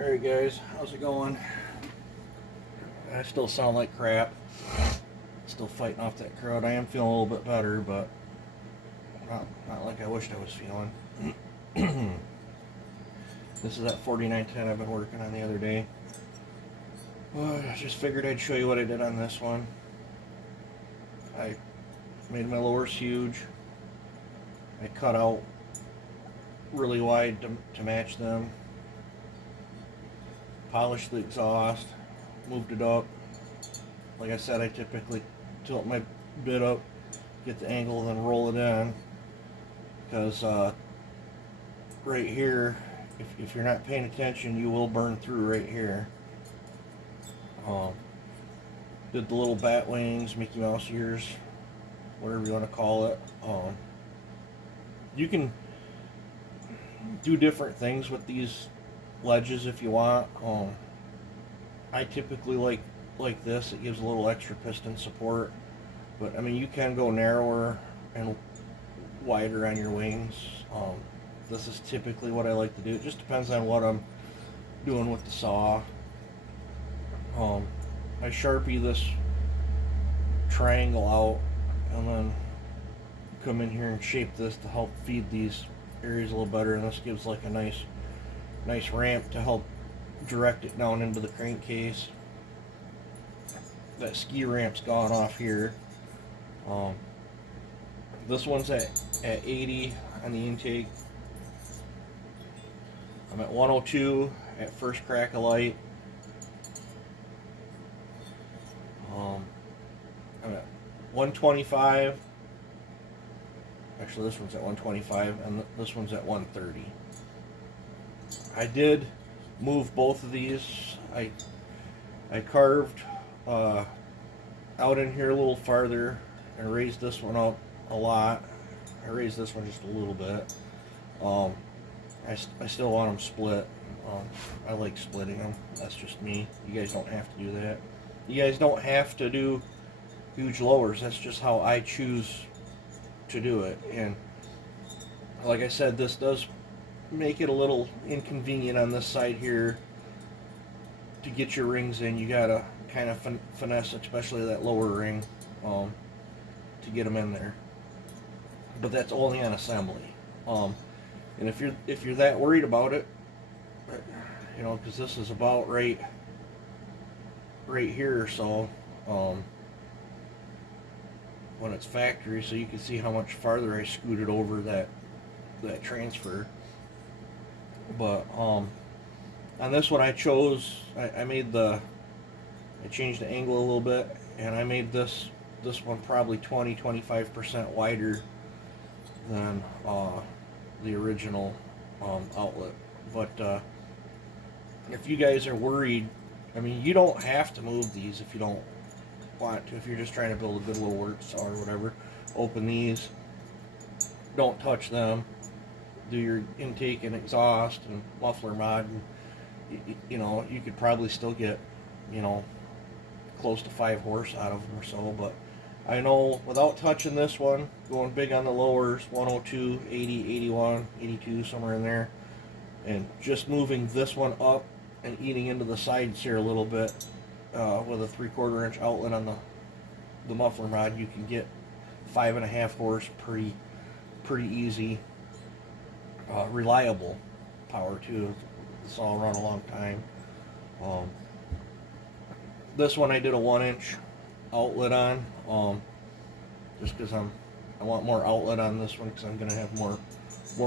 Alright guys, how's it going? I still sound like crap. Still fighting off that crowd. I am feeling a little bit better, but not like I wished I was feeling. This is that 4910 I've been working on the other day. I just figured I'd show you what I did on this one. I made my lowers huge. I cut out really wide to match them. Polished the exhaust. Moved it up. Like I said, I typically tilt my bit up, get the angle, then roll it in. Because right here, if you're not paying attention, you will burn through right here. Did the little bat wings, Mickey Mouse ears, whatever you want to call it. You can do different things with these ledges if you want. I typically like this. It gives a little extra piston support, but I mean you can go narrower and wider on your wings. This is typically what I like to do. It just depends on what I'm doing with the saw. I Sharpie this triangle out and then come in here and shape this to help feed these areas a little better, and this gives like a nice ramp to help direct it down into the crankcase. That ski ramp's gone off here. This one's at 80 on the intake. I'm at 102 at first crack of light. I'm at 125. Actually, this one's at 125, and this one's at 130. I did move both of these. I carved out in here a little farther and raised this one up a lot. I raised this one just a little bit. I still want them split. I like splitting them. That's just me. You guys don't have to do that. You guys don't have to do huge lowers. That's just how I choose to do it. And like I said, this does make it a little inconvenient on this side here. To get your rings in, you gotta kind of finesse, especially that lower ring, to get them in there. But that's only on assembly. And if you're that worried about it, you know, because this is about right here or so, when it's factory, so you can see how much farther I scooted over that transfer. But on this one I chose, I changed the angle a little bit, and I made this one probably 20-25% wider than the original outlet. But if you guys are worried, I mean, you don't have to move these if you don't want to. If you're just trying to build a good little work saw or whatever, open these, don't touch them, do your intake and exhaust and muffler mod, and you know, you could probably still get, you know, close to 5 horse out of them or so. But I know without touching this one, going big on the lowers, 102, 80, 81, 82, somewhere in there, and just moving this one up and eating into the sides here a little bit with a 3/4 inch outlet on the muffler mod, you can get 5.5 horse pretty easy. Reliable power too. This all run a long time. This one I did a 1-inch outlet on, just because I want more outlet on this one, because I'm gonna have more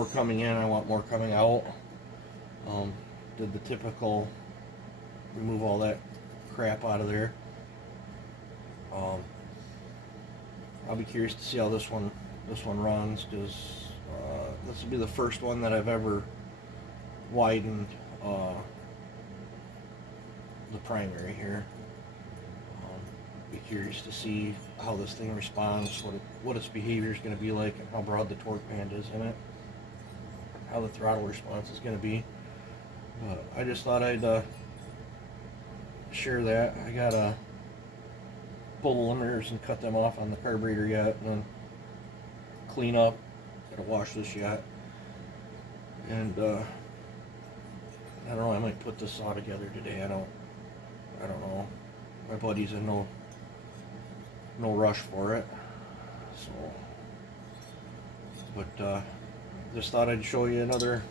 coming in. I want more coming out. Did the typical remove all that crap out of there. I'll be curious to see how this one runs, because this will be the first one that I've ever widened the primary here. Be curious to see how this thing responds, what its behavior is going to be like, and how broad the torque band is in it, how the throttle response is going to be. I just thought I'd share that. I gotta pull the limiters and cut them off on the carburetor yet, and then clean up. Gotta wash this yet, and I don't know, I might put this saw together today. I don't know. My buddy's in no rush for it. So, but just thought I'd show you another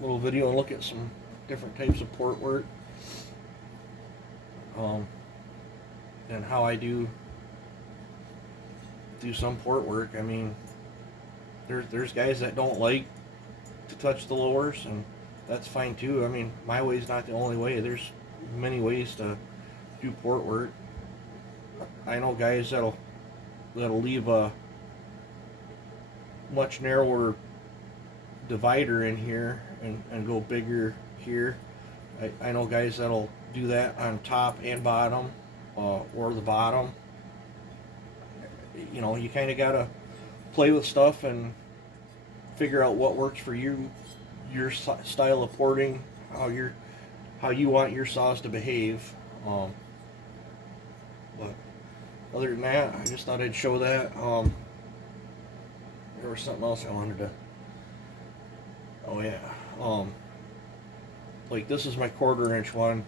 little video and look at some different types of port work. And how I do some port work. I mean, there's guys that don't like to touch the lowers, and that's fine too. I mean, my way's not the only way. There's many ways to do port work. I know guys that'll leave a much narrower divider in here and go bigger here. I know guys that'll do that on top and bottom, or the bottom. You know, you kind of gotta play with stuff and figure out what works for you, your style of porting, how you want your saws to behave. But other than that, I just thought I'd show that. There was something else I wanted to. Oh yeah. Like this is my 1/4" one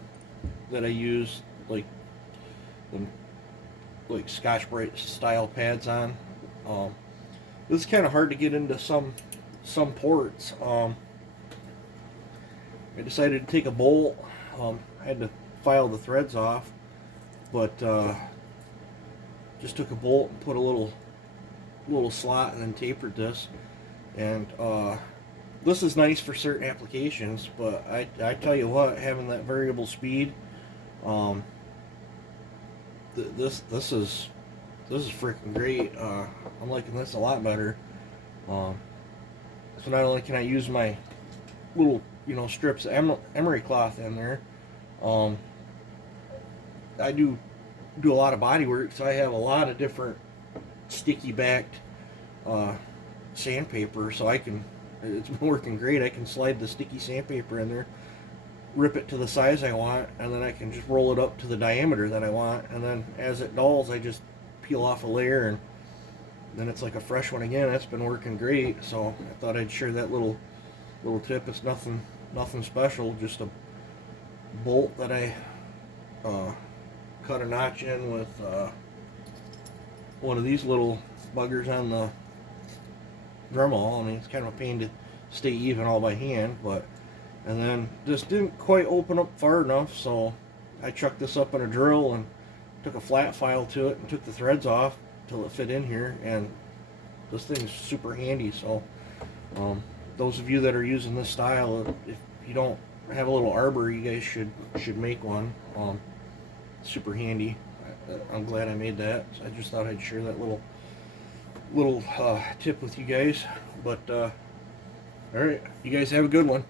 that I use, like the Scotch-Brite style pads on. This is kind of hard to get into some ports. I decided to take a bolt. I had to file the threads off, but just took a bolt and put a little slot and then tapered this. And this is nice for certain applications, but I tell you what, having that variable speed, this is freaking great. I'm liking this a lot better. So not only can I use my little strips of emery cloth in there, I do a lot of body work, so I have a lot of different sticky backed sandpaper, so it's been working great. I can slide the sticky sandpaper in there, rip it to the size I want, and then I can just roll it up to the diameter that I want, and then as it dulls, I just peel off a layer, and then it's like a fresh one again. That's been working great, so I thought I'd share that little tip. It's nothing special, just a bolt that I cut a notch in with one of these little buggers on the Dremel. I mean, it's kind of a pain to stay even all by hand, and then this didn't quite open up far enough, so I chucked this up in a drill and took a flat file to it and took the threads off till it fit in here, and this thing's super handy. So those of you that are using this style, if you don't have a little arbor, you guys should make one. Super handy. I'm glad I made that. So I just thought I'd share that little tip with you guys. But all right, you guys have a good one.